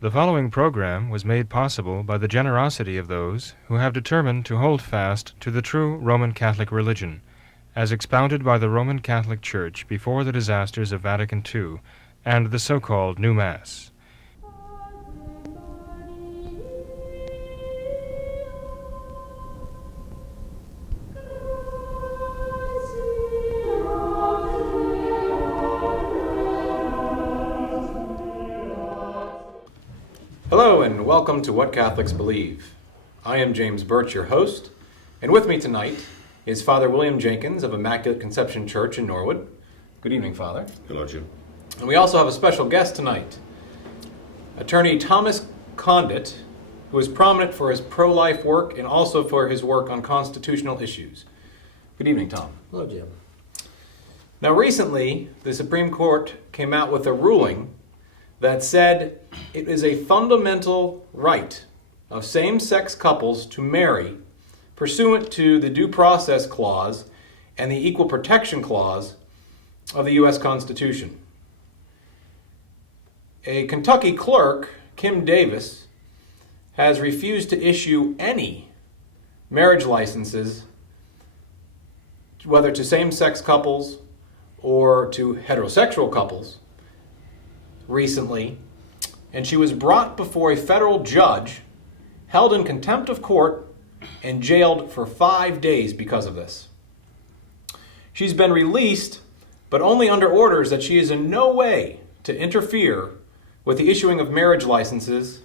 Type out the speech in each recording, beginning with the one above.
The following program was made possible by the generosity of those who have determined to hold fast to the true Roman Catholic religion, as expounded by the Roman Catholic Church before the disasters of Vatican II and the so-called New Mass. Hello and welcome to What Catholics Believe. I am James Birch, your host, and with me tonight is Father William Jenkins of Immaculate Conception Church in Norwood. Good evening, Father. Hello, Jim. And we also have a special guest tonight, Attorney Tom Condit, who is prominent for his pro-life work and also for his work on constitutional issues. Good evening, Tom. Hello, Jim. Now, recently, the Supreme Court came out with a ruling that said it is a fundamental right of same-sex couples to marry pursuant to the Due Process Clause and the Equal Protection Clause of the U.S. Constitution. A Kentucky clerk, Kim Davis, has refused to issue any marriage licenses, whether to same-sex couples or to heterosexual couples, recently, and she was brought before a federal judge, held in contempt of court, and jailed for 5 days because of this. She's been released, but only under orders that she is in no way to interfere with the issuing of marriage licenses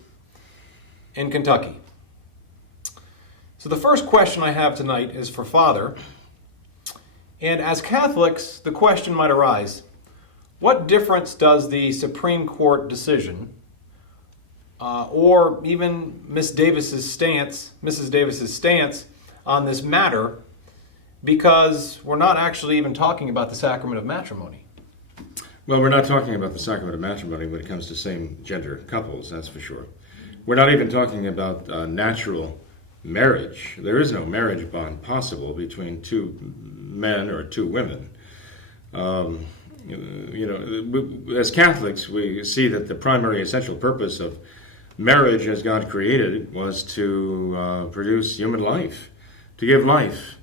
in Kentucky. So the first question I have tonight is for Father, and as Catholics, the question might arise, what difference does the Supreme Court decision, or even Mrs. Davis's stance on this matter, because we're not actually even talking about the sacrament of matrimony? Well, we're not talking about the sacrament of matrimony when it comes to same-gender couples, that's for sure. We're not even talking about natural marriage. There is no marriage bond possible between two men or two women. As Catholics, we see that the primary essential purpose of marriage as God created it was to produce human life, to give life.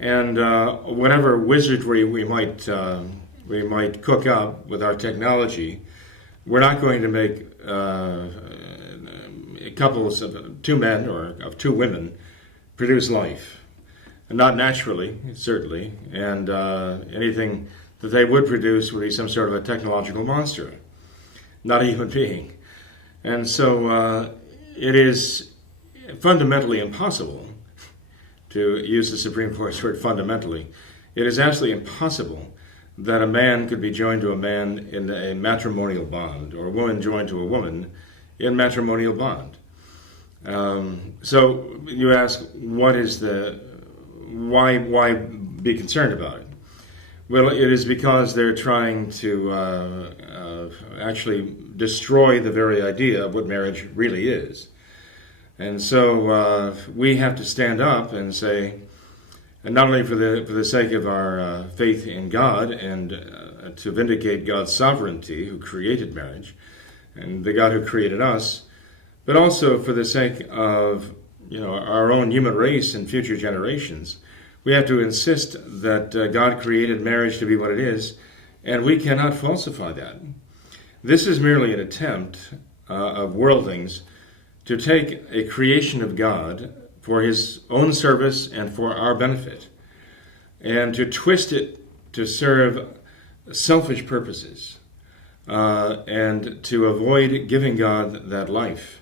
And whatever wizardry we might cook up with our technology, we're not going to make couples of two men or of two women produce life. Not naturally, certainly, and anything that they would produce would be some sort of a technological monster, not a human being. And so it is fundamentally impossible, to use the Supreme Court's word fundamentally, it is absolutely impossible that a man could be joined to a man in a matrimonial bond, or a woman joined to a woman in matrimonial bond. So you ask, why be concerned about it? Well, it is because they're trying to actually destroy the very idea of what marriage really is. And so we have to stand up and say, and not only for the sake of our faith in God and to vindicate God's sovereignty who created marriage, and the God who created us, but also for the sake of our own human race and future generations. We have to insist that God created marriage to be what it is, and we cannot falsify that. This is merely an attempt of worldlings to take a creation of God for his own service and for our benefit, and to twist it to serve selfish purposes, and to avoid giving God that life.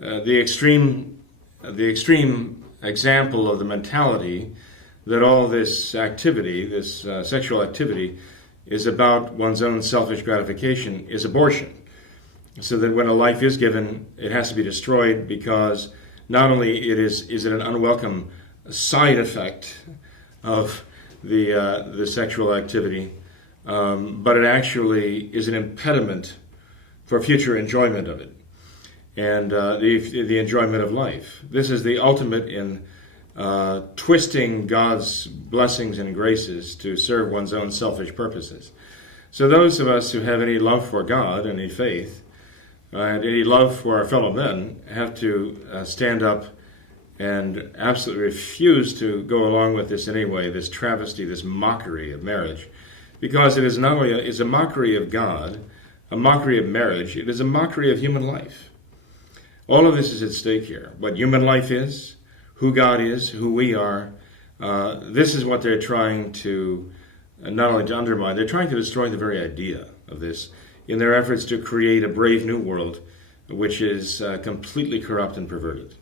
The extreme example of the mentality that all this activity, this sexual activity, is about one's own selfish gratification is abortion. So that when a life is given, it has to be destroyed because not only is it an unwelcome side effect of the sexual activity, but it actually is an impediment for future enjoyment of it and the enjoyment of life. This is the ultimate in twisting God's blessings and graces to serve one's own selfish purposes. So those of us who have any love for God, any faith, and any love for our fellow men have to stand up and absolutely refuse to go along with this anyway, this travesty, this mockery of marriage, because it is not only is a mockery of God, a mockery of marriage, it is a mockery of human life. All of this is at stake here. What human life is, who God is, who we are, this is what they're trying to, not only to undermine, they're trying to destroy the very idea of this in their efforts to create a brave new world which is completely corrupt and perverted.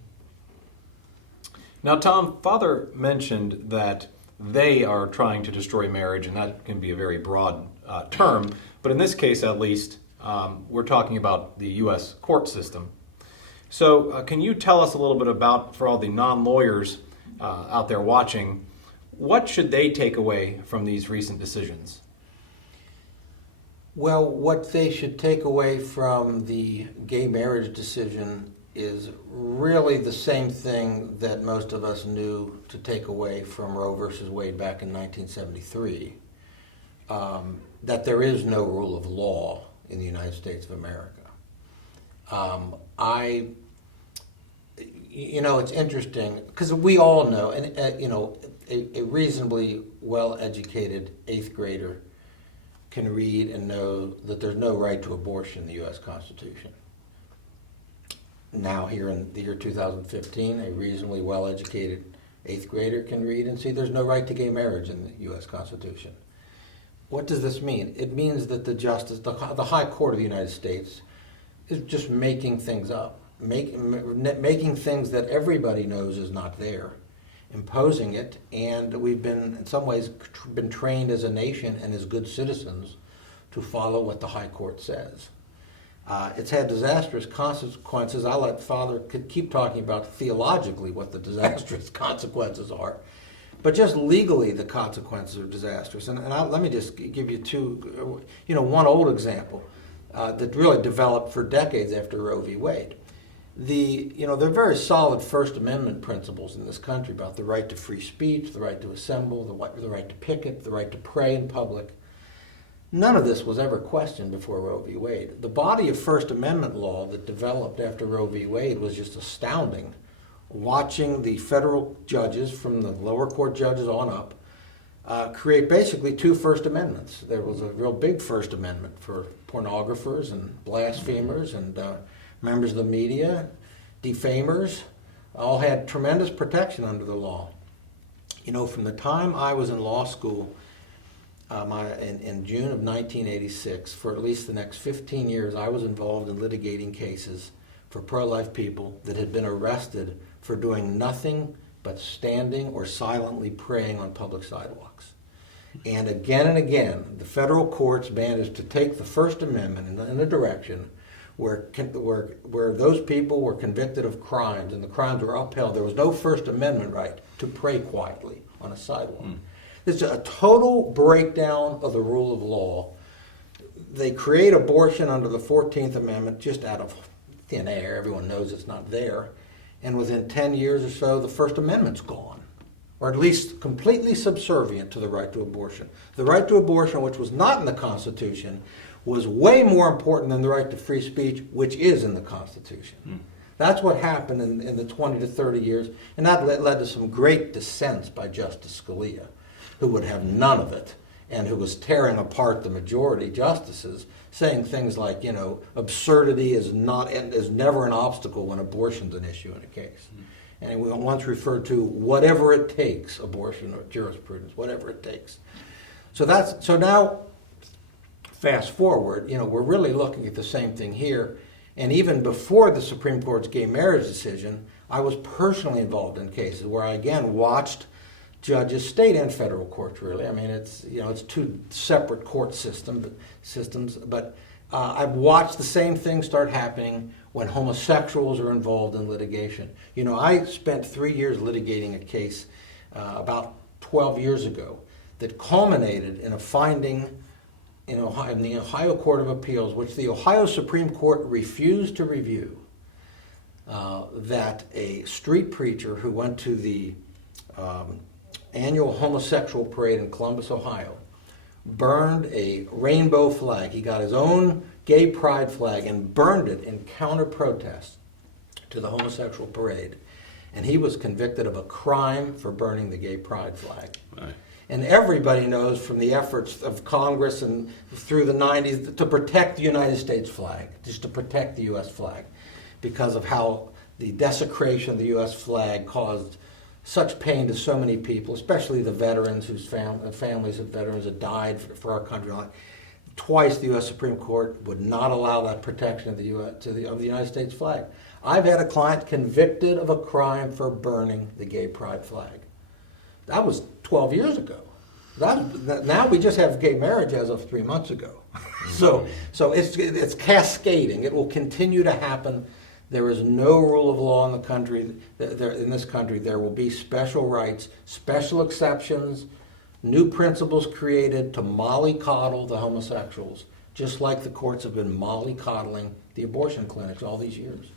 Now, Tom, Father mentioned that they are trying to destroy marriage, and that can be a very broad term, but in this case, at least, we're talking about the U.S. court system. So can you tell us a little bit about, for all the non-lawyers out there watching, what should they take away from these recent decisions? Well, what they should take away from the gay marriage decision is really the same thing that most of us knew to take away from Roe versus Wade back in 1973, that there is no rule of law in the United States of America. It's interesting because we all know, and a reasonably well-educated 8th grader can read and know that there's no right to abortion in the U.S. Constitution. Now, here in the year 2015, a reasonably well-educated 8th grader can read and see there's no right to gay marriage in the U.S. Constitution. What does this mean? It means that the High Court of the United States is just making things up, making things that everybody knows is not there, imposing it, and we've been, in some ways, been trained as a nation and as good citizens to follow what the High Court says. It's had disastrous consequences. I'll let Father keep talking about theologically what the disastrous consequences are. But just legally, the consequences are disastrous. And let me just give you one old example that really developed for decades after Roe v. Wade. There are very solid First Amendment principles in this country about the right to free speech, the right to assemble, the right to picket, the right to pray in public. None of this was ever questioned before Roe v. Wade. The body of First Amendment law that developed after Roe v. Wade was just astounding. Watching the federal judges, from the lower court judges on up, create basically two First Amendments. There was a real big First Amendment for pornographers and blasphemers and members of the media, defamers, all had tremendous protection under the law. From the time I was in law school, in June of 1986, for at least the next 15 years, I was involved in litigating cases for pro-life people that had been arrested for doing nothing but standing or silently praying on public sidewalks. And again, the federal courts managed to take the First Amendment in a direction where those people were convicted of crimes and the crimes were upheld. There was no First Amendment right to pray quietly on a sidewalk. It's a total breakdown of the rule of law. They create abortion under the 14th Amendment just out of thin air. Everyone knows it's not there. And within 10 years or so, the First Amendment's gone, or at least completely subservient to the right to abortion. The right to abortion, which was not in the Constitution, was way more important than the right to free speech, which is in the Constitution. That's what happened in the 20 to 30 years, and that led to some great dissents by Justice Scalia, who would have none of it, and who was tearing apart the majority justices, saying things like, absurdity is never an obstacle when abortion's an issue in a case. And he once referred to whatever it takes, abortion or jurisprudence, whatever it takes. So now, fast forward, we're really looking at the same thing here. And even before the Supreme Court's gay marriage decision, I was personally involved in cases where I again watched judges, state and federal courts, really. I mean, it's two separate court systems, but I've watched the same thing start happening when homosexuals are involved in litigation. I spent 3 years litigating a case about 12 years ago that culminated in a finding in the Ohio Court of Appeals, which the Ohio Supreme Court refused to review, that a street preacher who went to the annual homosexual parade in Columbus, Ohio, burned a rainbow flag. He got his own gay pride flag and burned it in counter-protest to the homosexual parade. And he was convicted of a crime for burning the gay pride flag. Right. And everybody knows from the efforts of Congress and through the 90s to protect the United States flag, just to protect the U.S. flag, because of how the desecration of the U.S. flag caused such pain to so many people, especially the veterans whose families of veterans had died for our country. Twice the U.S. Supreme Court would not allow that protection of the United States flag. I've had a client convicted of a crime for burning the gay pride flag. That was 12 years ago. Now we just have gay marriage as of 3 months ago. So it's cascading. It will continue to happen. There is no rule of law in the country. In this country, there will be special rights, special exceptions, new principles created to mollycoddle the homosexuals, just like the courts have been mollycoddling the abortion clinics all these years.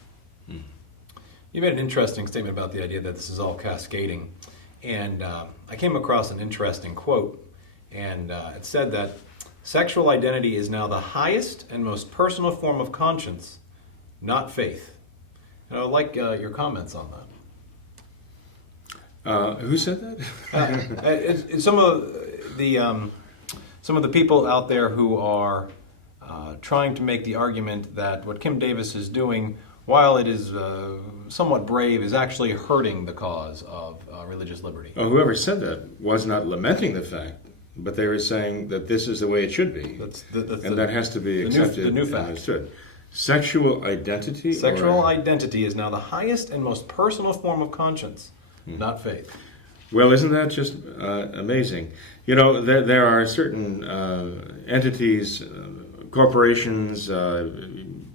You made an interesting statement about the idea that this is all cascading. And I came across an interesting quote, and it said that sexual identity is now the highest and most personal form of conscience, not faith. And I would like your comments on that. Who said that? Some of the people out there who are trying to make the argument that what Kim Davis is doing, while it is somewhat brave, is actually hurting the cause of religious liberty. Well, whoever said that was not lamenting the fact, but they were saying that this is the way it should be, that has to be accepted the new and fact. understood. Sexual identity? Sexual identity is now the highest and most personal form of conscience, not faith. Well, isn't that just amazing? You know, there are certain entities, corporations,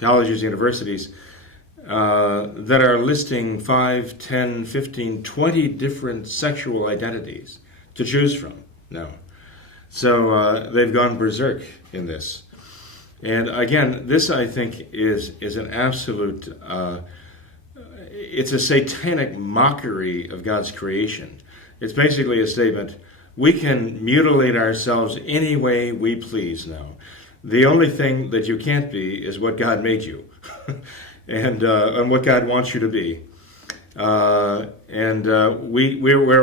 colleges, universities, that are listing 5, 10, 15, 20 different sexual identities to choose from now. So they've gone berserk in this. And again, this I think is an absolute, it's a satanic mockery of God's creation. It's basically a statement, we can mutilate ourselves any way we please now. The only thing that you can't be is what God made you. And what God wants you to be. We're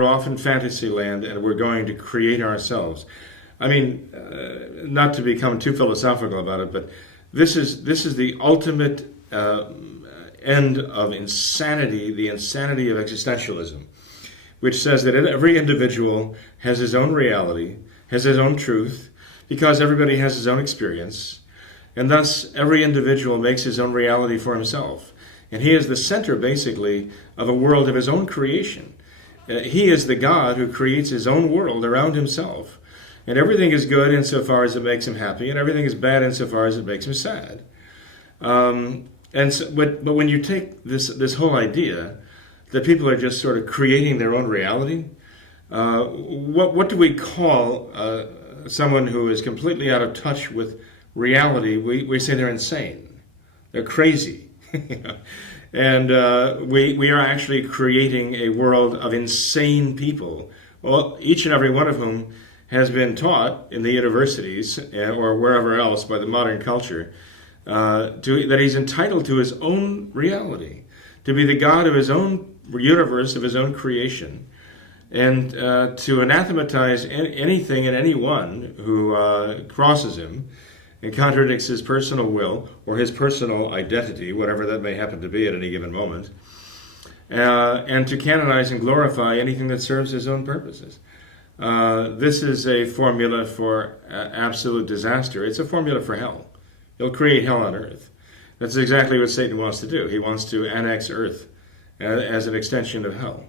off in fantasy land, and we're going to create ourselves. I mean, not to become too philosophical about it, but this is the ultimate end of insanity, the insanity of existentialism, which says that every individual has his own reality, has his own truth, because everybody has his own experience. And thus, every individual makes his own reality for himself. And he is the center, basically, of a world of his own creation. He is the God who creates his own world around himself. And everything is good insofar as it makes him happy, and everything is bad insofar as it makes him sad. But when you take this whole idea that people are just sort of creating their own reality, what do we call someone who is completely out of touch with reality? We say they're insane. They're crazy. And we are actually creating a world of insane people. Well, each and every one of whom has been taught in the universities or wherever else by the modern culture that he's entitled to his own reality, to be the God of his own universe, of his own creation, and to anathematize anything and anyone who crosses him and contradicts his personal will or his personal identity, whatever that may happen to be at any given moment, and to canonize and glorify anything that serves his own purposes. This is a formula for absolute disaster. It's a formula for hell. It'll create hell on earth. That's exactly what Satan wants to do. He wants to annex earth as an extension of hell.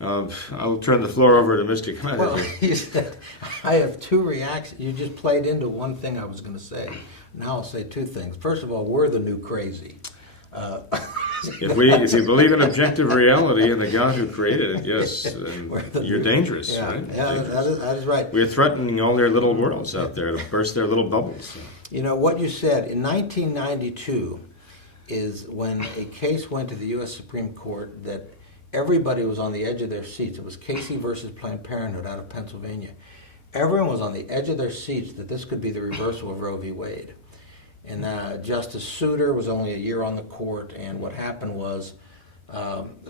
I'll turn the floor over to Mr. Condit. Well, you said, I have two reactions. You just played into one thing I was going to say. Now I'll say two things. First of all, we're the new crazy. If you believe in objective reality and the God who created it, yes, you're dangerous. Yeah, right? yeah, Dangerous. that is right. We're threatening all their little worlds out there to burst their little bubbles. You know, what you said, in 1992 is when a case went to the U.S. Supreme Court that everybody was on the edge of their seats. It was Casey versus Planned Parenthood out of Pennsylvania. Everyone was on the edge of their seats that this could be the reversal of Roe v. Wade. And Justice Souter was only a year on the court, and what happened was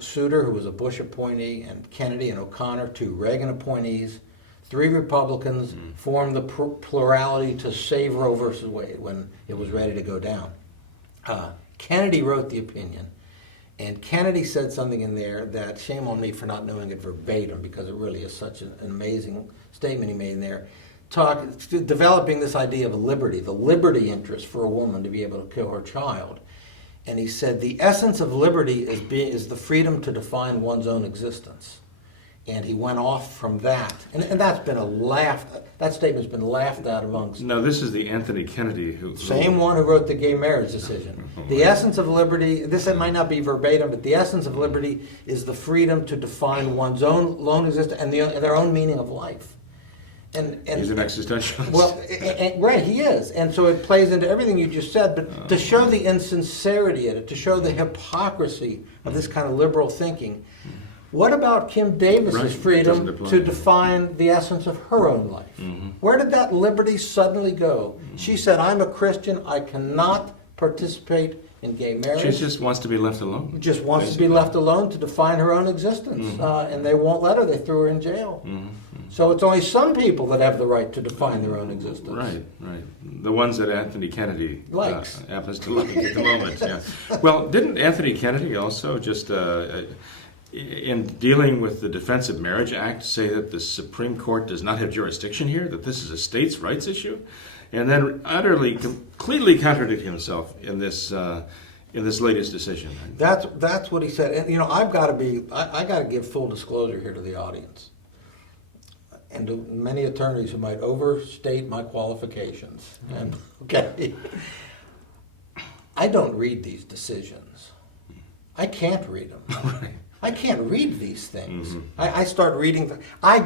Souter, who was a Bush appointee, and Kennedy and O'Connor, 2 Reagan appointees, 3 Republicans, formed the plurality to save Roe versus Wade when it was ready to go down. Kennedy wrote the opinion, and Kennedy said something in there that, shame on me for not knowing it verbatim, because it really is such an amazing statement he made in there, developing this idea of liberty, the liberty interest for a woman to be able to kill her child. And he said the essence of liberty is the freedom to define one's own existence. And he went off from that. And that's been that statement's been laughed at amongst... No, this is the Anthony Kennedy who... Same one who wrote the gay marriage decision. The essence of liberty, this might not be verbatim, but the essence of liberty is the freedom to define one's own existence and their own meaning of life. And he's an existentialist. Well, right, he is. And so it plays into everything you just said, but to show the insincerity in it, to show the hypocrisy of this kind of liberal thinking, what about Kim Davis's freedom to define the essence of her own life? Where did that liberty suddenly go? She said, I'm a Christian, I cannot participate in gay marriage. She just wants to be left alone. Just wants to be left alone to define her own existence. And they won't let her, they threw her in jail. So it's only some people that have the right to define their own existence. Right. The ones that Anthony Kennedy likes. Happens to like at the moment. Yeah. Well, didn't Anthony Kennedy also just, in dealing with the Defense of Marriage Act, say that the Supreme Court does not have jurisdiction here, that this is a states' rights issue? And then completely contradicted himself in this latest decision. That's what he said. And I've got to give full disclosure here to the audience, and to many attorneys who might overstate my qualifications. And okay, I don't read these decisions. I can't read them. I can't read these things. I start reading. I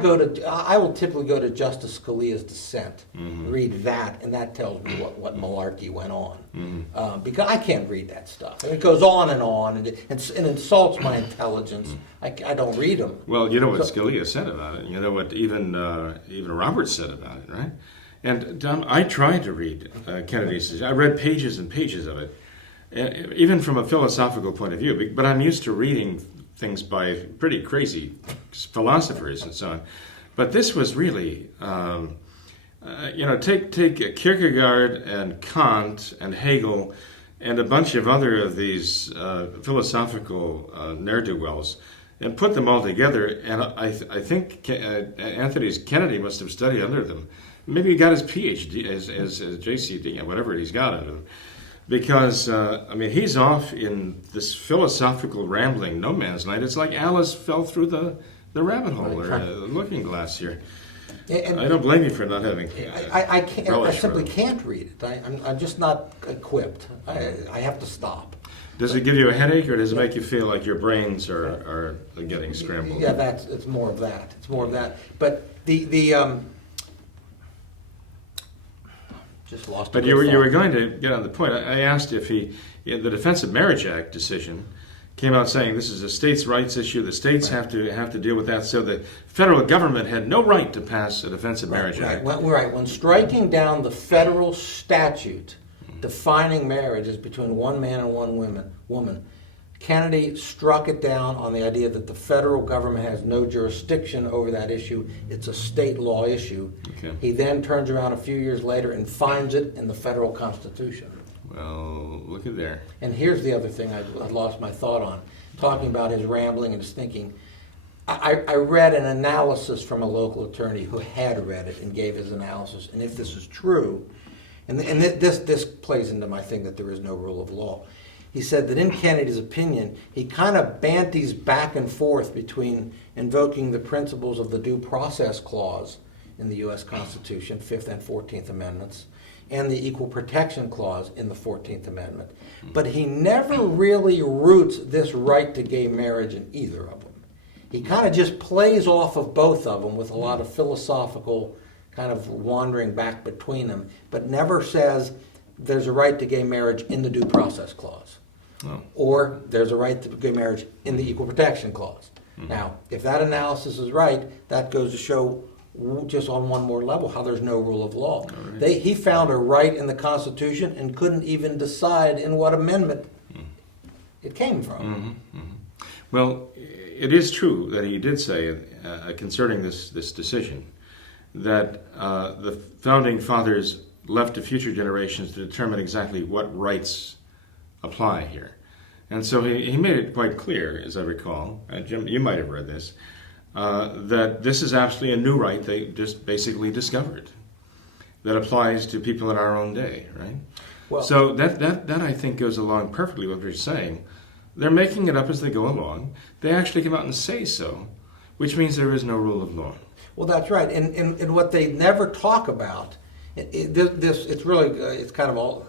will typically go to Justice Scalia's dissent, read that, and that tells me what malarkey went on. Because I can't read that stuff. And it goes on, and it insults my intelligence. I don't read them. Well, you know what Scalia said about it. You know what even Roberts said about it, right? And Tom, I tried to read Kennedy's decision. I read pages and pages of it, even from a philosophical point of view. But I'm used to reading things by pretty crazy philosophers and so on. But this was really, take Kierkegaard and Kant and Hegel and a bunch of other of these philosophical ne'er-do-wells and put them all together. And I think Anthony Kennedy must have studied under them. Maybe he got his PhD as JCD, whatever he's got under them. Because, he's off in this philosophical rambling no man's land. It's like Alice fell through the rabbit hole or the looking glass here. And I don't blame you for not having I can't. I simply can't read it. I'm just not equipped. I have to stop. Does it give you a headache, or does it make you feel like your brains are getting scrambled? Yeah, it's more of that. It's more of that. But the just lost. But you were going to get on the point. I asked if the Defense of Marriage Act decision came out saying this is a states' rights issue. The states have to deal with that. So the federal government had no right to pass a Defense of Marriage Act. When striking down the federal statute defining marriage as between one man and one woman, Kennedy struck it down on the idea that the federal government has no jurisdiction over that issue. It's a state law issue. Okay. He then turns around a few years later and finds it in the federal Constitution. Well, look at there. And here's the other thing I lost my thought on, talking about his rambling and his thinking. I read an analysis from a local attorney who had read it and gave his analysis. And if this is true, and this plays into my thing that there is no rule of law. He said that in Kennedy's opinion, he kind of banties back and forth between invoking the principles of the Due Process Clause in the U.S. Constitution, 5th and 14th Amendments, and the Equal Protection Clause in the 14th Amendment. But he never really roots this right to gay marriage in either of them. He kind of just plays off of both of them with a lot of philosophical kind of wandering back between them, but never says there's a right to gay marriage in the Due Process Clause. Oh. Or there's a right to gay marriage in the Equal Protection Clause. Now, if that analysis is right, that goes to show just on one more level, how there's no rule of law. Right. He found a right in the Constitution and couldn't even decide in what amendment it came from. Well, it is true that he did say concerning this decision that the founding fathers left to future generations to determine exactly what rights apply here. And so he made it quite clear, as I recall, Jim, you might have read this, that this is absolutely a new right they just basically discovered that applies to people in our own day, right? Well, So that I think goes along perfectly with what you're saying. They're making it up as they go along. They actually come out and say so, which means there is no rule of law. well, that's right. And what they never talk about, it's really, it's kind of all,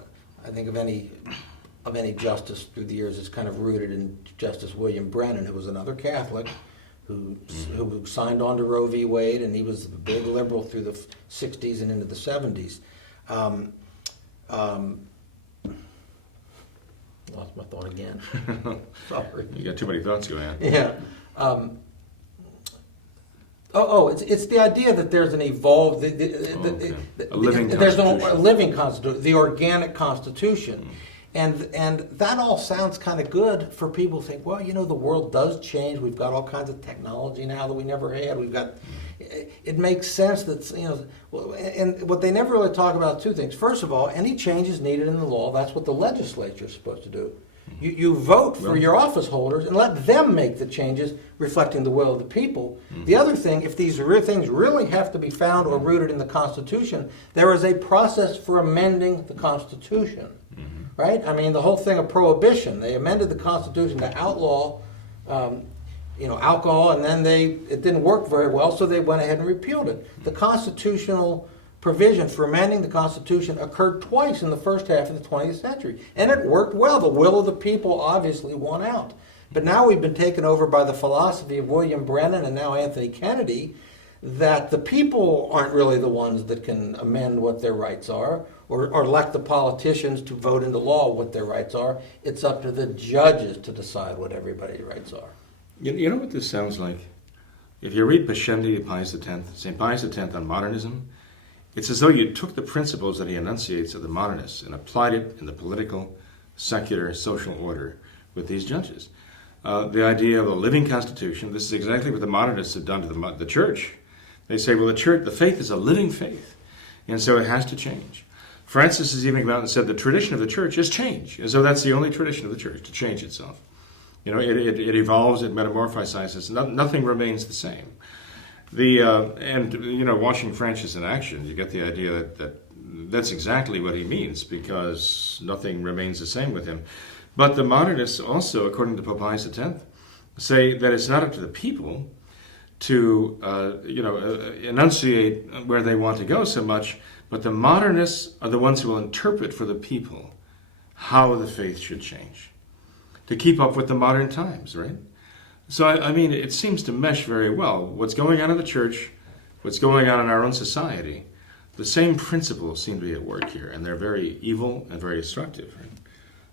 I think of any justice through the years, it's kind of rooted in Justice William Brennan, who was another Catholic, who signed on to Roe v. Wade, and he was a big liberal through the 60s and into the 70s. Lost my thought again. Sorry. You got too many thoughts going on. Yeah. It's the idea that there's an evolved, Okay. A living there's a constitution. living constitution, the organic constitution. And that all sounds kind of good for people who think, well, the world does change. We've got all kinds of technology now that we never had. We've got, it makes sense that, and what they never really talk about is two things. First of all, any changes needed in the law, that's what the legislature is supposed to do. You vote for your office holders and let them make the changes reflecting the will of the people. The other thing, if these things really have to be found or rooted in the Constitution, there is a process for amending the Constitution. Right? I mean, the whole thing of prohibition. They amended the Constitution to outlaw, alcohol, and then it didn't work very well, so they went ahead and repealed it. The constitutional provision for amending the Constitution occurred twice in the first half of the 20th century, and it worked well. The will of the people obviously won out. But now we've been taken over by the philosophy of William Brennan and now Anthony Kennedy, that the people aren't really the ones that can amend what their rights are, or elect the politicians to vote into law what their rights are. It's up to the judges to decide what everybody's rights are. You know what this sounds like? If you read Pascendi, St. Pius X on modernism, it's as though you took the principles that he enunciates of the modernists and applied it in the political, secular, social order with these judges. The idea of a living constitution, this is exactly what the modernists have done to the church. They say, well, the faith is a living faith, and so it has to change. Francis has even come out and said the tradition of the church is change, and so that's the only tradition of the church, to change itself. It evolves, it metamorphosizes, nothing remains the same. Watching Francis in action, you get the idea that's exactly what he means, because nothing remains the same with him. But the modernists also, according to Pope Pius X, say that it's not up to the people to enunciate where they want to go so much, but the modernists are the ones who will interpret for the people how the faith should change to keep up with the modern times, right? So, it seems to mesh very well. What's going on in the church, what's going on in our own society, the same principles seem to be at work here, and they're very evil and very destructive. Right?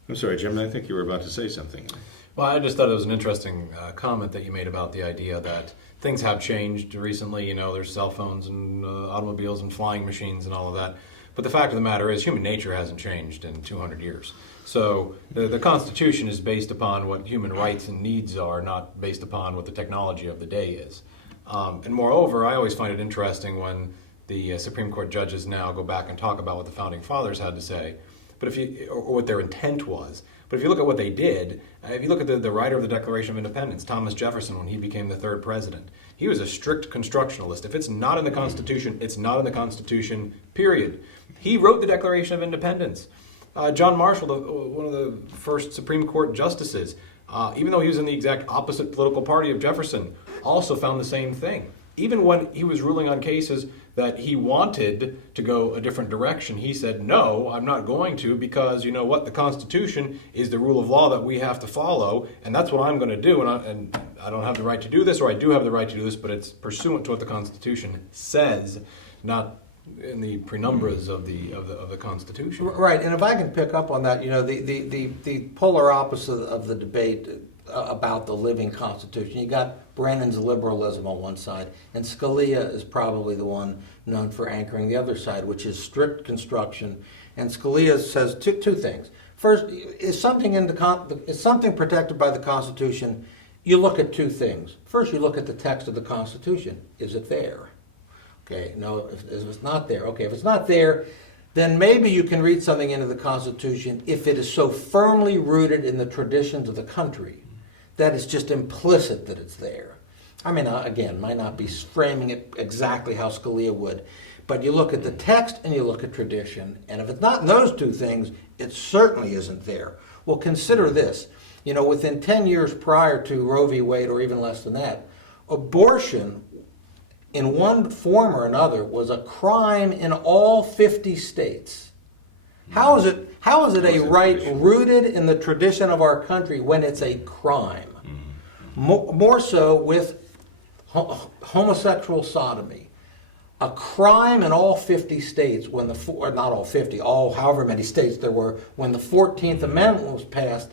I'm sorry, Jim, I think you were about to say something. Well, I just thought it was an interesting comment that you made about the idea that things have changed recently. There's cell phones and automobiles and flying machines and all of that. But the fact of the matter is human nature hasn't changed in 200 years. So the Constitution is based upon what human rights and needs are, not based upon what the technology of the day is. And moreover, I always find it interesting when the Supreme Court judges now go back and talk about what the Founding Fathers had to say, or what their intent was. But if you look at what they did, if you look at the writer of the Declaration of Independence, Thomas Jefferson, when he became the third president, he was a strict constructionalist. If it's not in the Constitution, it's not in the Constitution, period. He wrote the Declaration of Independence. John Marshall, one of the first Supreme Court justices, even though he was in the exact opposite political party of Jefferson, also found the same thing. Even when he was ruling on cases that he wanted to go a different direction, he said, no, I'm not going to, because you know what? The Constitution is the rule of law that we have to follow, and that's what I'm going to do. And I don't have the right to do this, or I do have the right to do this, but it's pursuant to what the Constitution says, not in the penumbras of the Constitution. Right, and if I can pick up on that, the polar opposite of the debate about the living Constitution. You got Brennan's liberalism on one side, and Scalia is probably the one known for anchoring the other side, which is strict construction. And Scalia says two things. First, is something protected by the Constitution? You look at two things. First, you look at the text of the Constitution. Is it there? Okay, no, if it's not there. Okay, if it's not there, then maybe you can read something into the Constitution if it is so firmly rooted in the traditions of the country that it's just implicit that it's there. I mean, again, might not be framing it exactly how Scalia would, but you look at the text and you look at tradition, and if it's not in those two things, it certainly isn't there. Well, consider this. You know, within 10 years prior to Roe v. Wade, or even less than that, abortion in one form or another was a crime in all 50 states. How is it a right rooted in the tradition of our country when it's a crime? More so with homosexual sodomy. A crime in all 50 states when not all 50, all however many states there were, when the 14th Amendment was passed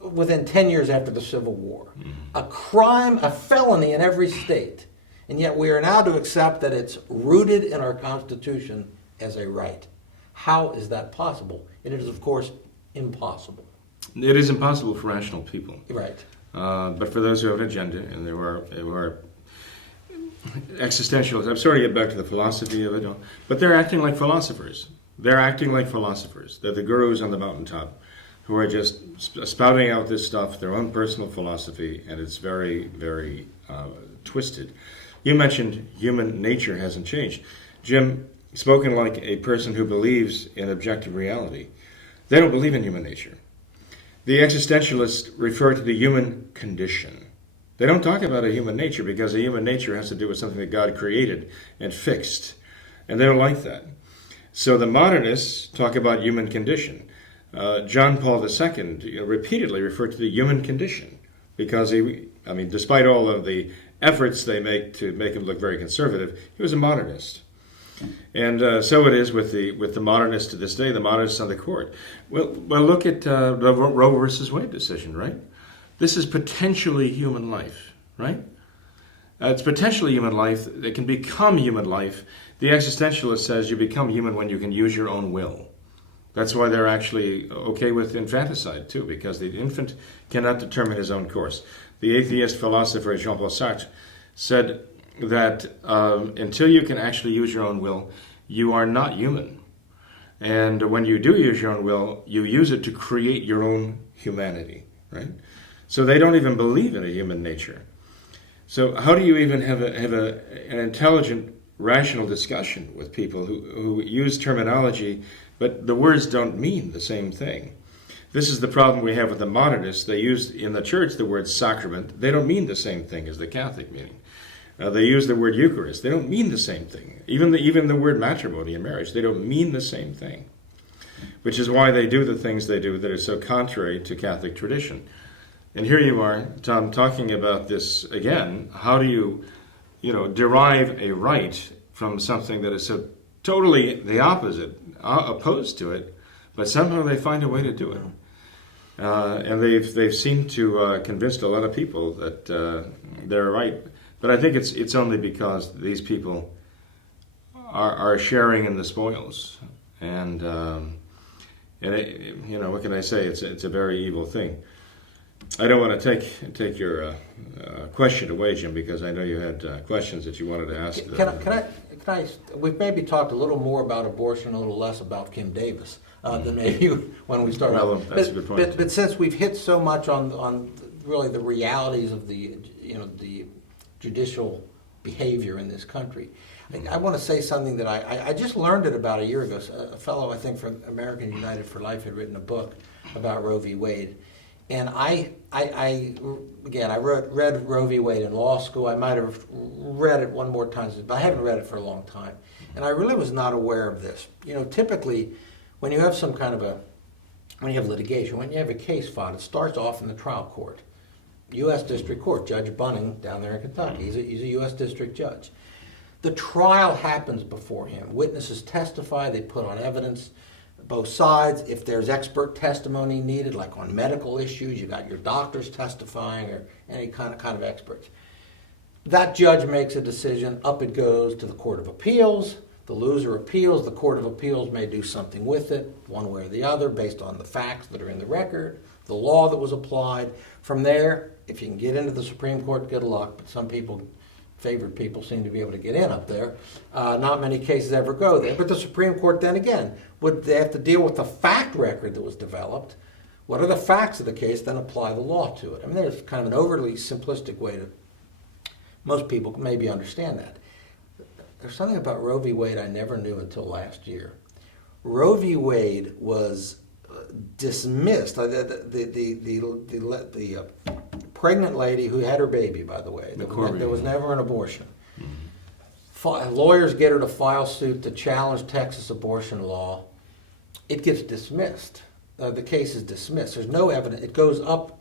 within 10 years after the Civil War. A crime, a felony in every state. And yet we are now to accept that it's rooted in our Constitution as a right. How is that possible? It is, of course, impossible. It is impossible for rational people. Right. But for those who have an agenda, and there are existentialists, I'm sorry to get back to the philosophy of it, but they're acting like philosophers. They're acting like philosophers. They're the gurus on the mountaintop who are just spouting out this stuff, their own personal philosophy, and it's very, very twisted. You mentioned human nature hasn't changed. Jim, spoken like a person who believes in objective reality. They don't believe in human nature. The existentialists refer to the human condition. They don't talk about a human nature because a human nature has to do with something that God created and fixed. And they don't like that. So the modernists talk about human condition. John Paul II repeatedly referred to the human condition because despite all of the efforts they make to make him look very conservative, he was a modernist. And so it is with the modernists to this day, the modernists on the court. Well, look at the Roe versus Wade decision, right? This is potentially human life, right? It's potentially human life. It can become human life. The existentialist says you become human when you can use your own will. That's why they're actually okay with infanticide, too, because the infant cannot determine his own course. The atheist philosopher Jean-Paul Sartre said that until you can actually use your own will, you are not human. And when you do use your own will, you use it to create your own humanity, right? So they don't even believe in a human nature. So how do you even have an intelligent, rational discussion with people who use terminology, but the words don't mean the same thing? This is the problem we have with the modernists. They use in the church the word sacrament. They don't mean the same thing as the Catholic meaning. They use the word Eucharist. They don't mean the same thing. Even the word matrimony and marriage, they don't mean the same thing. Which is why they do the things they do that are so contrary to Catholic tradition. And here you are, Tom, talking about this again. How do you derive a right from something that is so totally the opposite, opposed to it, but somehow they find a way to do it. And they've seemed to convince a lot of people that they're right. But I think it's only because these people are sharing in the spoils. And what can I say? It's a very evil thing. I don't want to take your question away, Jim, because I know you had questions that you wanted to ask. Can I? We've maybe talked a little more about abortion, a little less about Kim Davis than maybe when we started. Well, that's a good point. But since we've hit so much on really the realities of the judicial behavior in this country, I want to say something that I just learned it about a year ago. A fellow, I think, from American United for Life had written a book about Roe v. Wade. And I read Roe v. Wade in law school. I might have read it one more time, but I haven't read it for a long time. And I really was not aware of this. Typically, when you have when you have litigation, when you have a case filed, it starts off in the trial court. U.S. District Court, Judge Bunning down there in Kentucky. He's a U.S. District Judge. The trial happens before him. Witnesses testify, they put on evidence. both sides. If there's expert testimony needed, like on medical issues, you got your doctors testifying or any kind of experts. That judge makes a decision, up it goes to the Court of Appeals. The loser appeals, the Court of Appeals may do something with it, one way or the other, based on the facts that are in the record, the law that was applied. From there, if you can get into the Supreme Court, good luck, but some people, favored people, seem to be able to get in up there. Not many cases ever go there. But the Supreme Court, then again, would they have to deal with the fact record that was developed? What are the facts of the case, then apply the law to it? I mean, there's kind of an overly simplistic way to, most people maybe understand that. There's something about Roe v. Wade I never knew until last year. Roe v. Wade was dismissed. The pregnant lady who had her baby, by the way, there was never an abortion. Lawyers get her to file suit to challenge Texas abortion law. It gets dismissed. The case is dismissed. There's no evidence. It goes up.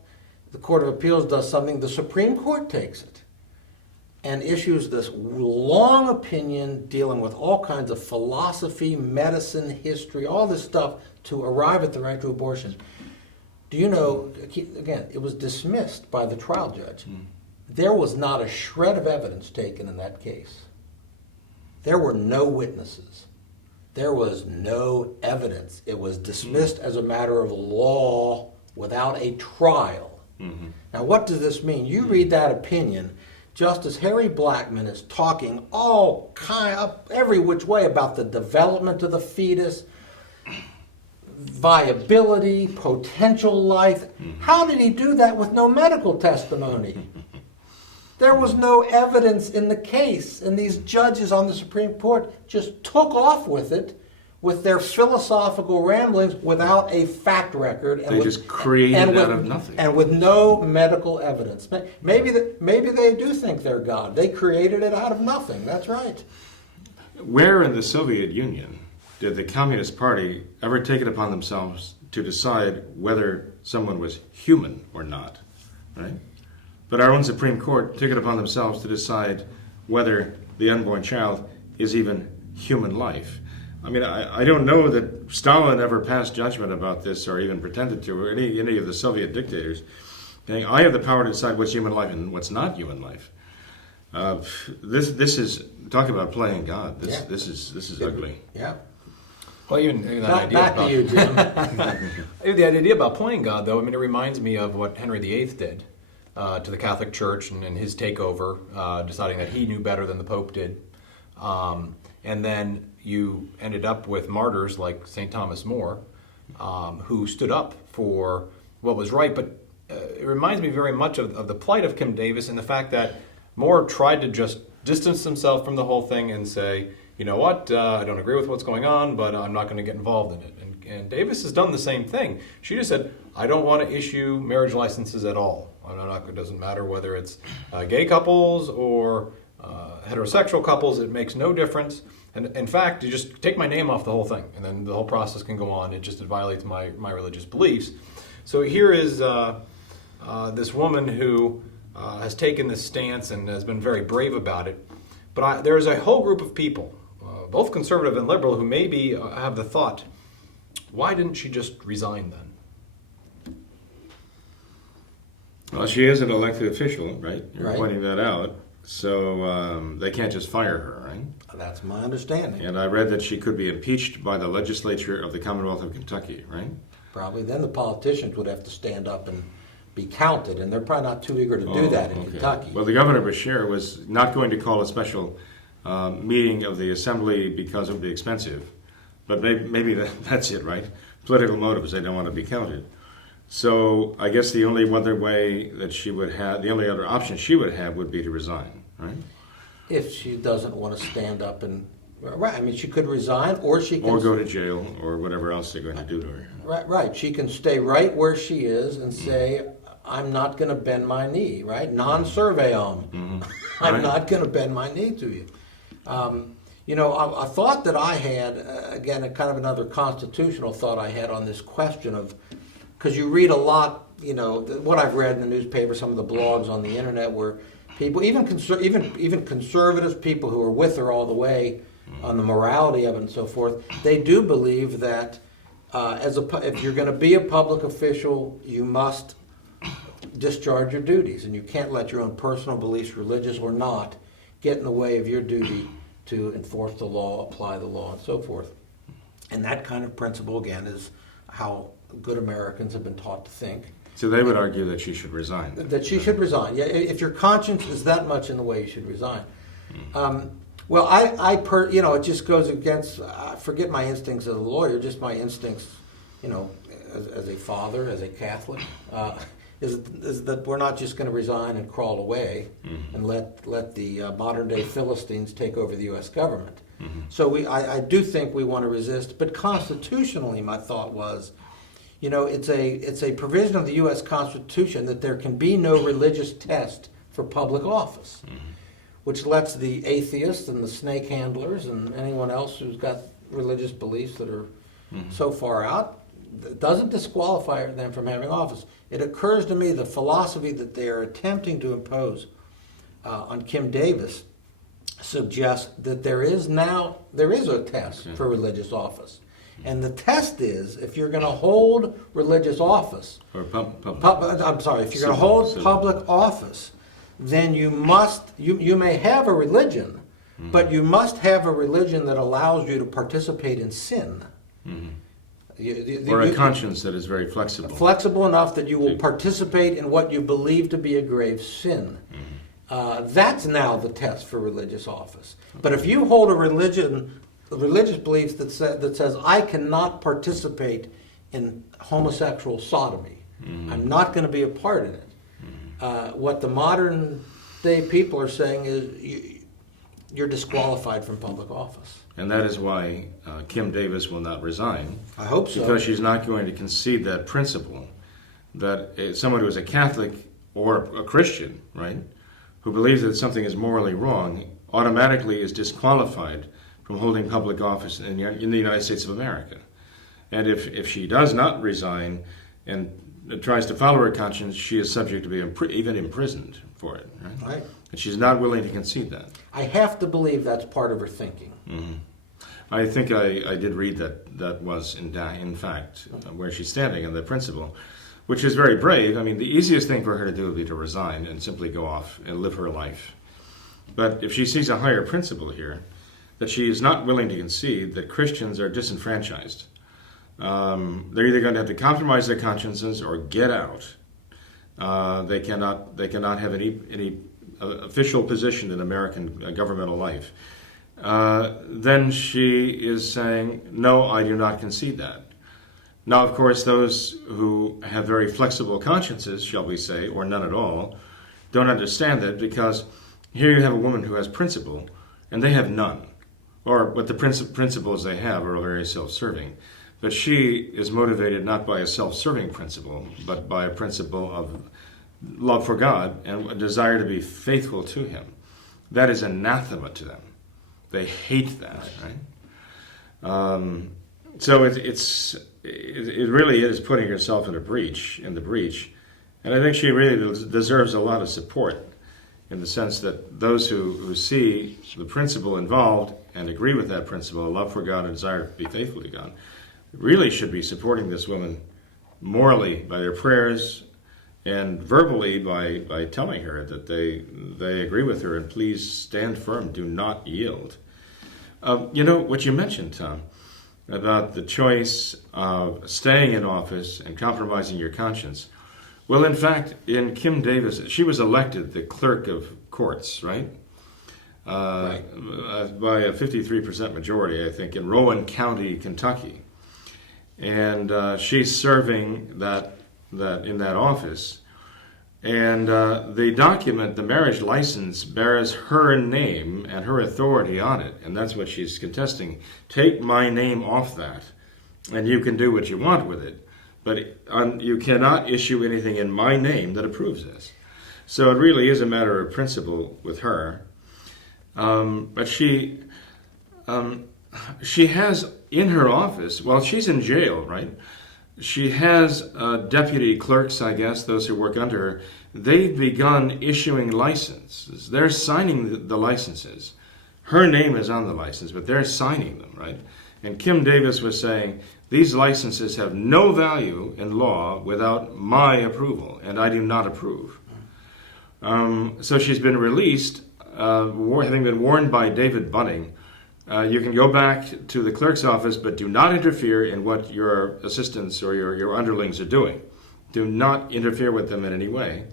The Court of Appeals does something. The Supreme Court takes it and issues this long opinion dealing with all kinds of philosophy, medicine, history, all this stuff to arrive at the right to abortion. Do you know, again, it was dismissed by the trial judge. There was not a shred of evidence taken in that case. There were no witnesses. There was no evidence. It was dismissed as a matter of law without a trial. Now, what does this mean? You read that opinion, Justice Harry Blackmun is talking all every which way about the development of the fetus, viability, potential life. How did he do that with no medical testimony? There was no evidence in the case, and these judges on the Supreme Court just took off with it, with their philosophical ramblings without a fact record. And they just created out of nothing. And with no medical evidence. Maybe they do think they're God. They created it out of nothing. That's right. Where in the Soviet Union did the Communist Party ever take it upon themselves to decide whether someone was human or not? Right? But our own Supreme Court took it upon themselves to decide whether the unborn child is even human life. I mean, I don't know that Stalin ever passed judgment about this or even pretended to, or any of the Soviet dictators. Okay? I have the power to decide what's human life and what's not human life. This is, talk about playing God. This is ugly. Yeah. Well, even that idea back about, to you, Jim. the idea about playing God, though, I mean, it reminds me of what Henry VIII did to the Catholic Church and his takeover, deciding that he knew better than the Pope did. And then you ended up with martyrs like St. Thomas More, who stood up for what was right. But it reminds me very much of the plight of Kim Davis and the fact that More tried to just distance himself from the whole thing and say, you know what, I don't agree with what's going on, but I'm not going to get involved in it. And Davis has done the same thing. She just said, I don't want to issue marriage licenses at all. It doesn't matter whether it's gay couples or heterosexual couples. It makes no difference. And in fact, you just take my name off the whole thing, and then the whole process can go on. It violates my religious beliefs. So here is this woman who has taken this stance and has been very brave about it. But there's a whole group of people, both conservative and liberal, who maybe have the thought, why didn't she just resign then? Well, she is an elected official, right? You're Right. pointing that out. So they can't just fire her, right? That's my understanding. And I read that she could be impeached by the legislature of the Commonwealth of Kentucky, right? Probably. Then the politicians would have to stand up and be counted, and they're probably not too eager to do that in Kentucky. Well, the governor Bashir was not going to call a special meeting of the assembly because it would be expensive. But maybe that's it, right? Political motives, they don't want to be counted. So I guess the only other way that she would have, the only other option she would have would be to resign, right? If she doesn't want to stand up and, right, I mean, she could resign, or she can... Or go to jail, or whatever else they're going to do to her. Right. She can stay right where she is and say, I'm not going to bend my knee, right? Non-surveillum. I'm not going to bend my knee to you. A thought that I had, again, a kind of another constitutional thought I had on this question of, because you read a lot, what I've read in the newspaper, some of the blogs on the internet, where people, even conservatives, people who are with her all the way on the morality of it and so forth, they do believe that if you're going to be a public official, you must discharge your duties, and you can't let your own personal beliefs, religious or not, get in the way of your duty to enforce the law, apply the law, and so forth. And that kind of principle, again, is how good Americans have been taught to think. So they would argue that she should resign. That she should resign. Yeah, if your conscience is that much in the way, you should resign. Well, it just goes against, forget my instincts as a lawyer, just my instincts, as a father, as a Catholic, is that we're not just going to resign and crawl away and let the modern day Philistines take over the U.S. government. So I do think we want to resist, but constitutionally, my thought was, it's a provision of the U.S. Constitution that there can be no religious test for public office, which lets the atheists and the snake handlers and anyone else who's got religious beliefs that are so far out, doesn't disqualify them from having office. It occurs to me the philosophy that they are attempting to impose on Kim Davis suggests that there is a test for religious office. And the test is, if you're going to hold religious office, Or if you're going to hold public office, then you may have a religion, but you must have a religion that allows you to participate in sin. Or a conscience that is very flexible. Flexible enough that you will participate in what you believe to be a grave sin. That's now the test for religious office. But if you hold a religious beliefs that says, I cannot participate in homosexual sodomy, I'm not going to be a part in it. What the modern day people are saying is you're disqualified from public office. And that is why Kim Davis will not resign. I hope so. Because she's not going to concede that principle that someone who is a Catholic or a Christian, right, who believes that something is morally wrong, automatically is disqualified from holding public office in the United States of America. And if she does not resign and tries to follow her conscience, she is subject to be even imprisoned for it. Right? And she's not willing to concede that. I have to believe that's part of her thinking. I think I did read that was in fact where she's standing on the principle, which is very brave. I mean, the easiest thing for her to do would be to resign and simply go off and live her life. But if she sees a higher principle here, that she is not willing to concede that Christians are disenfranchised, they're either going to have to compromise their consciences or get out. They cannot have any official position in American governmental life. Then she is saying, no, I do not concede that. Now, of course, those who have very flexible consciences, shall we say, or none at all, don't understand that, because here you have a woman who has principle, and they have none. Or what the principles they have are very self-serving. But she is motivated not by a self-serving principle, but by a principle of love for God and a desire to be faithful to Him. That is anathema to them. They hate that, right? So it really is putting herself in the breach, and I think she really deserves a lot of support, in the sense that those who see the principle involved and agree with that principle, a love for God and desire to be faithful to God, really should be supporting this woman morally by their prayers and verbally by telling her that they agree with her and please stand firm, do not yield. What you mentioned, Tom, about the choice of staying in office and compromising your conscience. Well, in fact, in Kim Davis, she was elected the clerk of courts, right? By a 53% majority, I think, in Rowan County, Kentucky. And she's serving that in that office. And the document, the marriage license, bears her name and her authority on it. And that's what she's contesting. Take my name off that, and you can do what you want with it. But you cannot issue anything in my name that approves this. So it really is a matter of principle with her. But she has in her office, well, she's in jail, right? She has deputy clerks, I guess, those who work under her. They've begun issuing licenses. They're signing the licenses. Her name is on the license, but they're signing them, right? And Kim Davis was saying, these licenses have no value in law without my approval, and I do not approve. So she's been released, having been warned by David Bunning, you can go back to the clerk's office, but do not interfere in what your assistants or your underlings are doing. Do not interfere with them in any way.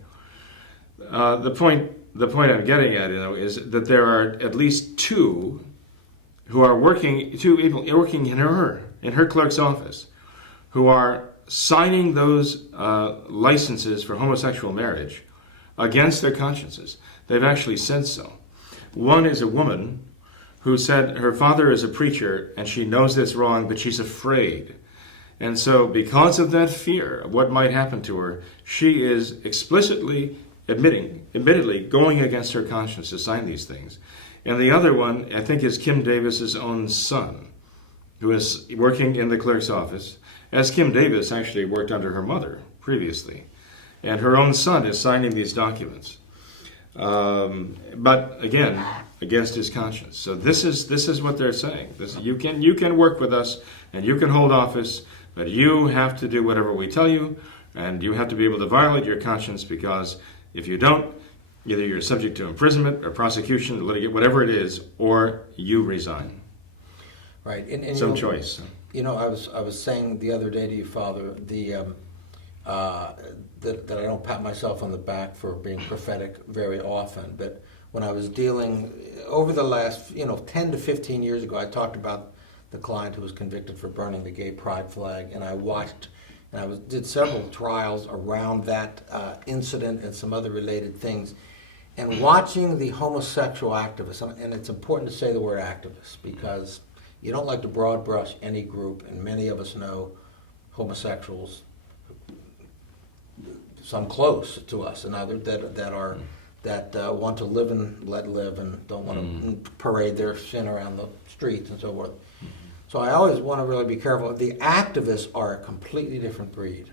The point I'm getting at, is that there are at least two people working in her clerk's office, who are signing those licenses for homosexual marriage against their consciences. They've actually said so. One is a woman who said her father is a preacher and she knows that's wrong, but she's afraid. And so because of that fear of what might happen to her, she is explicitly admittedly going against her conscience to sign these things. And the other one, I think, is Kim Davis's own son, who is working in the clerk's office, as Kim Davis actually worked under her mother previously. And her own son is signing these documents. But again, against his conscience. So this is what they're saying. You can work with us and you can hold office, but you have to do whatever we tell you, and you have to be able to violate your conscience, because if you don't, either you're subject to imprisonment or prosecution, litigate, whatever it is, or you resign. Right. And some choice. I was saying the other day to you, Father, that I don't pat myself on the back for being prophetic very often, but when I was dealing over the last 10 to 15 years ago, I talked about the client who was convicted for burning the gay pride flag, and I watched and did several trials around that incident and some other related things, and watching the homosexual activists, and it's important to say the word activists because you don't like to broad brush any group, and many of us know homosexuals, some close to us, and others that want to live and let live and don't want to parade their sin around the streets and so forth. So I always want to really be careful. The activists are a completely different breed.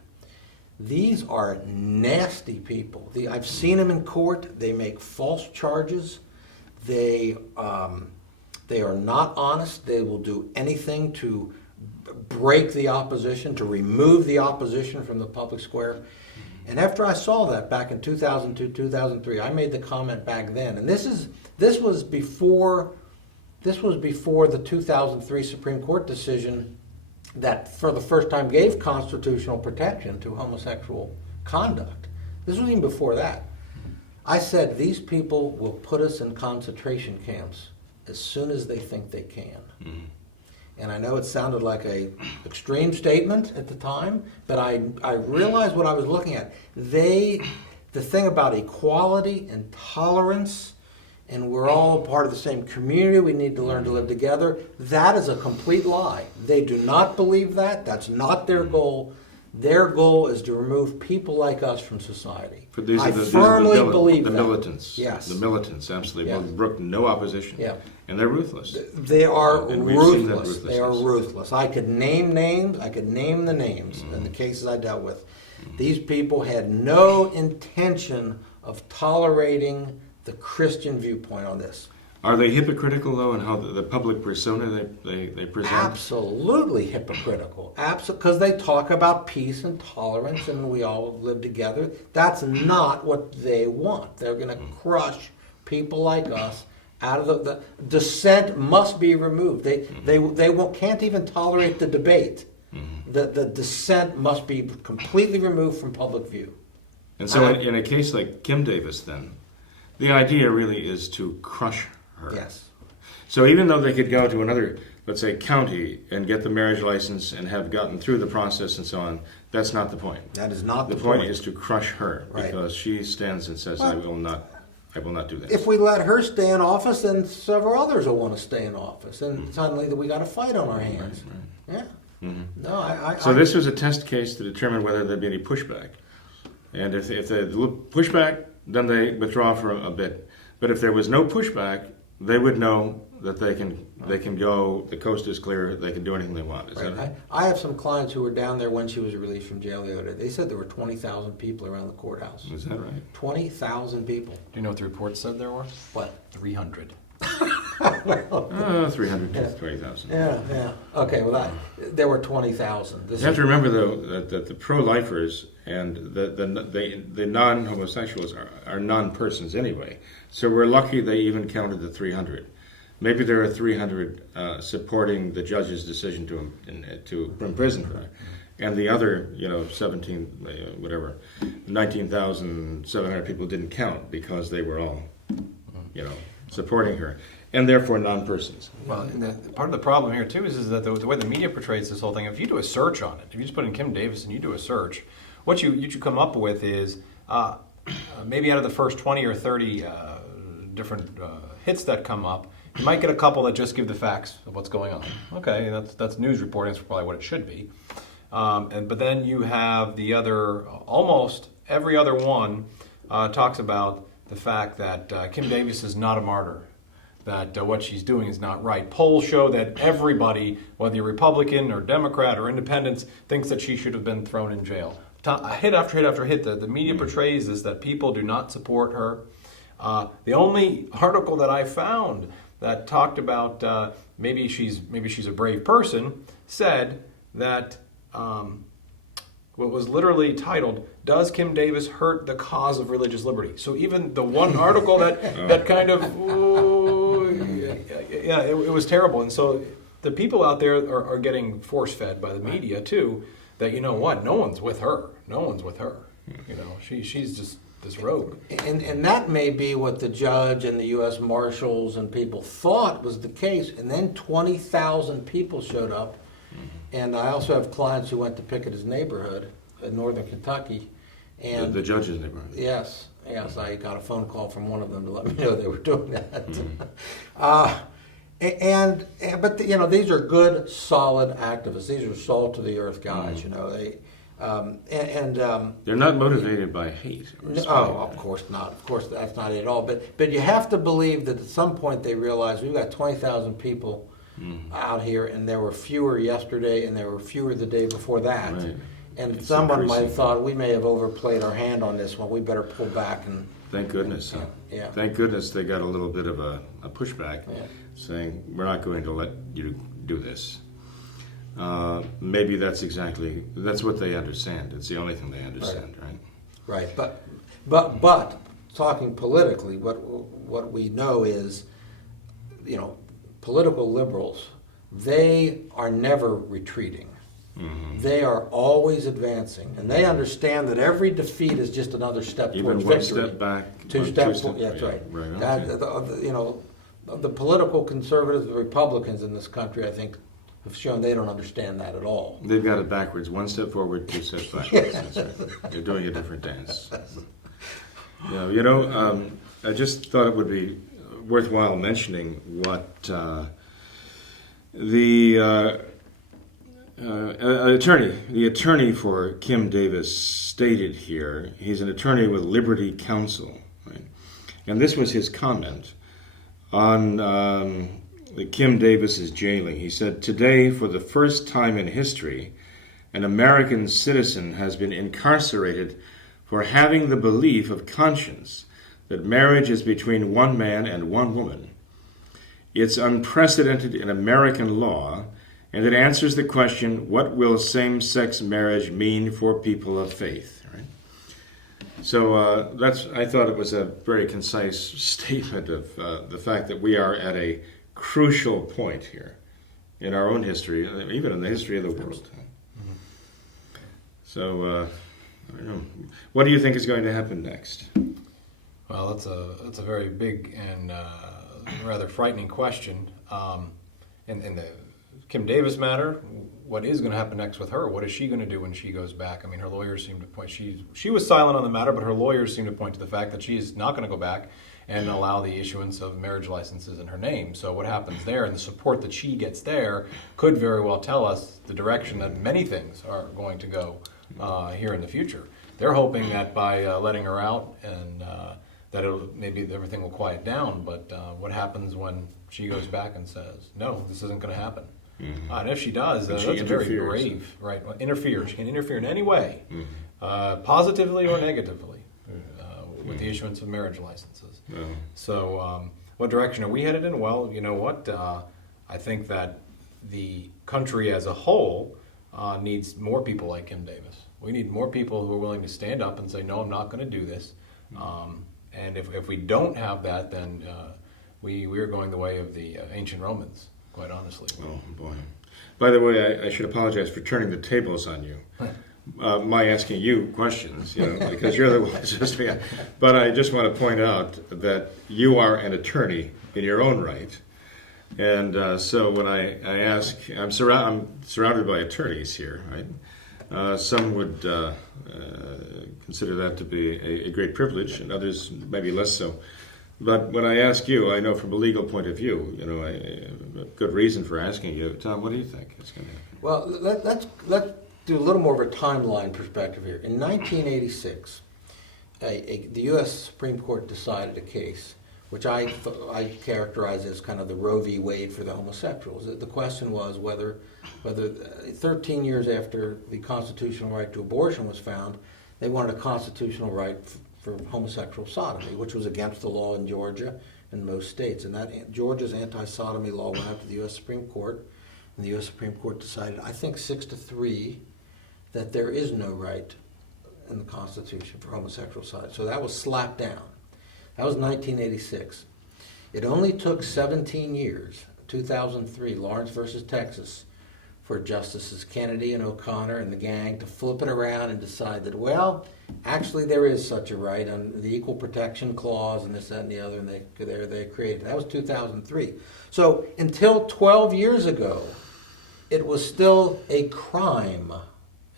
These are nasty people. I've seen them in court. They make false charges. They are not honest. They will do anything to break the opposition, to remove the opposition from the public square. And after I saw that back in 2002, 2003, I made the comment back then. And this was before the 2003 Supreme Court decision that for the first time gave constitutional protection to homosexual conduct. This was even before that. I said these people will put us in concentration camps as soon as they think they can. Mm-hmm. And I know it sounded like an extreme statement at the time, but I realized what I was looking at. The thing about equality and tolerance, and we're all a part of the same community, we need to learn to live together, that is a complete lie. They do not believe that. That's not their goal. Their goal is to remove people like us from society. I firmly believe that. The militants. Yes. The militants, absolutely. Yeah. Brook no opposition. Yeah. And they're ruthless. They are ruthless. They are ruthless. I could name names. I could name the names in the cases I dealt with. These people had no intention of tolerating the Christian viewpoint on this. Are they hypocritical, though, in how the public persona they present? Absolutely hypocritical. Because they talk about peace and tolerance and we all live together. That's not what they want. They're going to crush people like us out of the dissent must be removed. They can't even tolerate the debate. The dissent must be completely removed from public view. And so in a case like Kim Davis, then, the idea really is to crush her. Yes. So even though they could go to another, let's say, county and get the marriage license and have gotten through the process and so on, that's not the point. That is not the point. The point is to crush her, because she stands and says, I will not do that. If we let her stay in office, then several others will want to stay in office, and suddenly we got a fight on our hands. Right. Yeah. Mm-hmm. No, So this was a test case to determine whether there'd be any pushback, and if they pushback, then they withdraw for a bit. But if there was no pushback, they would know that they can go. The coast is clear. They can do anything they want. Is that right? I have some clients who were down there when she was released from jail the other day. They said there were 20,000 people around the courthouse. Is that right? 20,000 people. Do you know what the report said there were? What? 300. 320,000. Yeah. Okay, well, there were 20,000. You have to remember, though, that the pro-lifers and the non-homosexuals are non-persons anyway. So we're lucky they even counted the 300. Maybe there are 300 supporting the judge's decision to imprison her. And the other, 19,700 people didn't count because they were all, supporting her, and therefore non-persons. Well, and part of the problem here too is that the way the media portrays this whole thing. If you do a search on it, if you just put in Kim Davis and you do a search, what you should come up with is maybe out of the first 20 or 30 different hits that come up, you might get a couple that just give the facts of what's going on. Okay, that's news reporting. That's probably what it should be. But then you have the other, almost every other one talks about the fact that Kim Davis is not a martyr, that what she's doing is not right. Polls show that everybody, whether you're Republican or Democrat or Independent, thinks that she should have been thrown in jail. Hit after hit after hit, the media portrays is that people do not support her. The only article that I found that talked about maybe she's a brave person said that what was literally titled, "Does Kim Davis hurt the cause of religious liberty?" So even the one article that kind of, it was terrible. And so the people out there are getting force-fed by the media too, that no one's with her. No one's with her. She's just this rogue. And that may be what the judge and the U.S. Marshals and people thought was the case. And then 20,000 people showed up. And I also have clients who went to Pickett's neighborhood in northern Kentucky. And the judge's neighborhood. Yes, I got a phone call from one of them to let me know they were doing that. But these are good, solid activists. These are salt of the earth guys. They're not motivated by hate. Of course not. Of course, that's not it at all. But you have to believe that at some point they realize we've got 20,000 people out here, and there were fewer yesterday, and there were fewer the day before that. Right. And It's someone increasing. might have thought we may have overplayed our hand on this one. We better pull back and. Thank goodness. Yeah. Thank goodness they got a little bit of a pushback, saying we're not going to let you do this. Maybe that's what they understand. It's the only thing they understand, right? Right. But talking politically, what we know is, political liberals, they are never retreating. Mm-hmm. They are always advancing, and they understand that every defeat is just another step Even towards one victory. step back, Two steps forward. That's right. The political conservatives, the Republicans in this country, I think, have shown they don't understand that at all. They've got it backwards. One step forward, two steps backwards. That's right. They're doing a different dance. I just thought it would be worthwhile mentioning what the attorney for Kim Davis stated here. He's an attorney with Liberty Counsel, right? And this was his comment on the Kim Davis's jailing. He said, "Today, for the first time in history, an American citizen has been incarcerated for having the belief of conscience that marriage is between one man and one woman. It's unprecedented in American law, and it answers the question, what will same-sex marriage mean for people of faith?" Right? So I thought it was a very concise statement of the fact that we are at a crucial point here in our own history, even in the history of the world. Mm-hmm. So, I don't know. What do you think is going to happen next? Well, that's a very big and rather frightening question. In the Kim Davis matter, what is going to happen next with her? What is she going to do when she goes back? I mean, her lawyers seem to point. She was silent on the matter, but her lawyers seem to point to the fact that she is not going to go back and allow the issuance of marriage licenses in her name. So what happens there, and the support that she gets there, could very well tell us the direction that many things are going to go here in the future. They're hoping that by letting her out and that maybe everything will quiet down. But what happens when she goes back and says, "No, this isn't going to happen"? Mm-hmm. And if she does, that's a very grave, right? Interferes. She can interfere in any way, positively or negatively, with the issuance of marriage licenses. So what direction are we headed in? Well, you know what? I think that the country as a whole needs more people like Kim Davis. We need more people who are willing to stand up and say, no, I'm not going to do this. And if we don't have that, then we are going the way of the ancient Romans, quite honestly. Oh, boy. By the way, I should apologize for turning the tables on you. My asking you questions, because you're the one supposed to be. But I just want to point out that you are an attorney in your own right. And so when I ask, I'm surrounded by attorneys here, right? Some would consider that to be a great privilege, and others maybe less so. But when I ask you, I know from a legal point of view, a good reason for asking you. Tom, what do you think is going to happen? Well, let's do a little more of a timeline perspective here. In 1986, the U.S. Supreme Court decided a case which I characterize as kind of the Roe v. Wade for the homosexuals. The question was whether 13 years after the constitutional right to abortion was found, they wanted a constitutional right for homosexual sodomy, which was against the law in Georgia and most states. And that Georgia's anti-sodomy law went up to the U.S. Supreme Court, and the U.S. Supreme Court decided, I think 6-3, that there is no right in the Constitution for homosexual sodomy. So that was slapped down. That was 1986. It only took 17 years, 2003, Lawrence versus Texas, for Justices Kennedy and O'Connor and the gang to flip it around and decide that, well, actually there is such a right on the Equal Protection Clause and this, that, and the other, and they created it. That was 2003. So until 12 years ago, it was still a crime.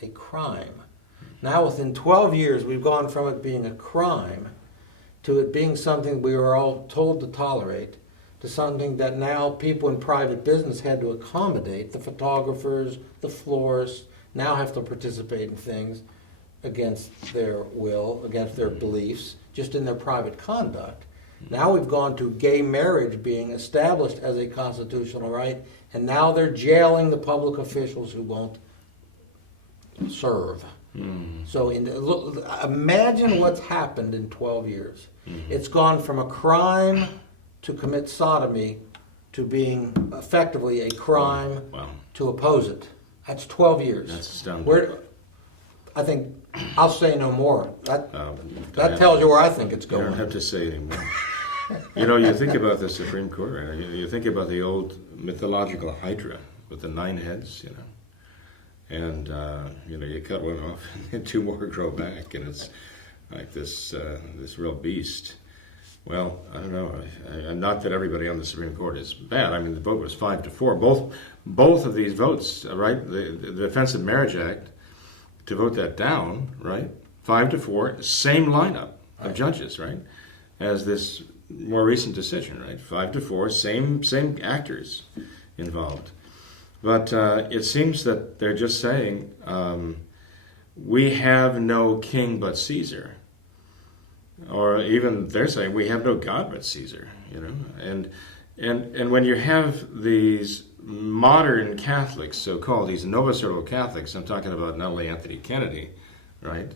A crime. Now within 12 years, we've gone from it being a crime to it being something we were all told to tolerate, to something that now people in private business had to accommodate. The photographers, the florists, now have to participate in things against their will, against their beliefs, just in their private conduct. Now we've gone to gay marriage being established as a constitutional right, and now they're jailing the public officials who won't serve. So imagine what's happened in 12 years. It's gone from a crime to commit sodomy to being effectively a crime to oppose it. That's 12 years. That's astounding. I think I'll say no more. That tells you where I think it's going. You don't have to say anymore. You think about the Supreme Court, right? You think about the old mythological Hydra with the 9 heads, and you cut one off and 2 more grow back, and it's like this real beast. Well, I don't know. Not that everybody on the Supreme Court is bad. I mean, the vote was 5-4. Both of these votes, right? The Defense of Marriage Act, to vote that down, right? 5-4, same lineup of judges, right? As this more recent decision, right? 5-4, same actors involved. But it seems that they're just saying, we have no king but Caesar. Or even they're saying, we have no God but Caesar, And when you have these modern Catholics, so-called, these Novus Ordo Catholics, I'm talking about not only Anthony Kennedy, right?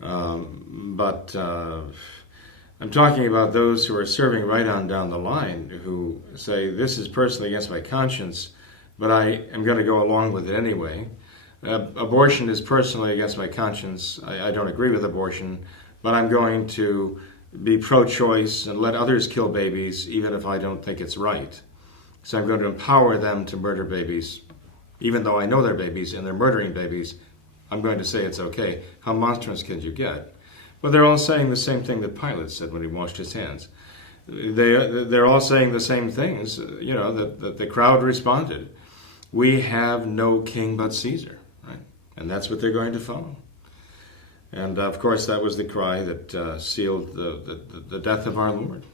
But I'm talking about those who are serving right on down the line, who say, this is personally against my conscience, but I am going to go along with it anyway. Abortion is personally against my conscience. I don't agree with abortion, but I'm going to be pro-choice and let others kill babies, even if I don't think it's right. So I'm going to empower them to murder babies, even though I know they're babies and they're murdering babies. I'm going to say it's okay. How monstrous can you get? Well, they're all saying the same thing that Pilate said when he washed his hands. They're all saying the same things, that the crowd responded. We have no king but Caesar, right? And that's what they're going to follow. And of course, that was the cry that sealed the death of our Lord.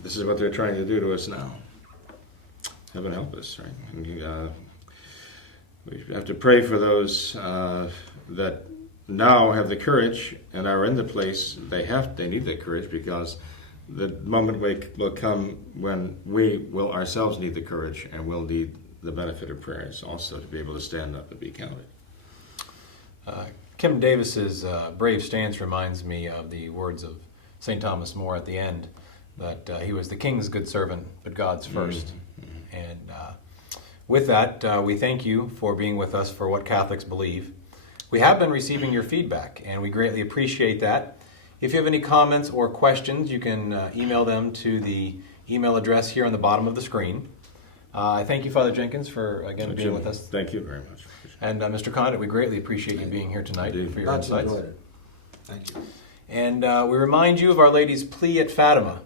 This is what they're trying to do to us now. Heaven help us, right? And, we have to pray for those that now have the courage and are in the place they need that courage, because the moment will come when we will ourselves need the courage and will need the benefit of prayers also to be able to stand up and be counted. Kim Davis's brave stance reminds me of the words of St. Thomas More at the end, that he was the king's good servant, but God's first. And with that, we thank you for being with us for What Catholics Believe. We have been receiving your feedback, and we greatly appreciate that. If you have any comments or questions, you can email them to the email address here on the bottom of the screen. I thank you, Father Jenkins, for again being with us. Thank you very much. And Mr. Condit, we greatly appreciate you being here tonight for your insights. Enjoyed it. Thank you. And we remind you of Our Lady's plea at Fatima.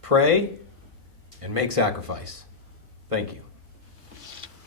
Pray and make sacrifice. Thank you.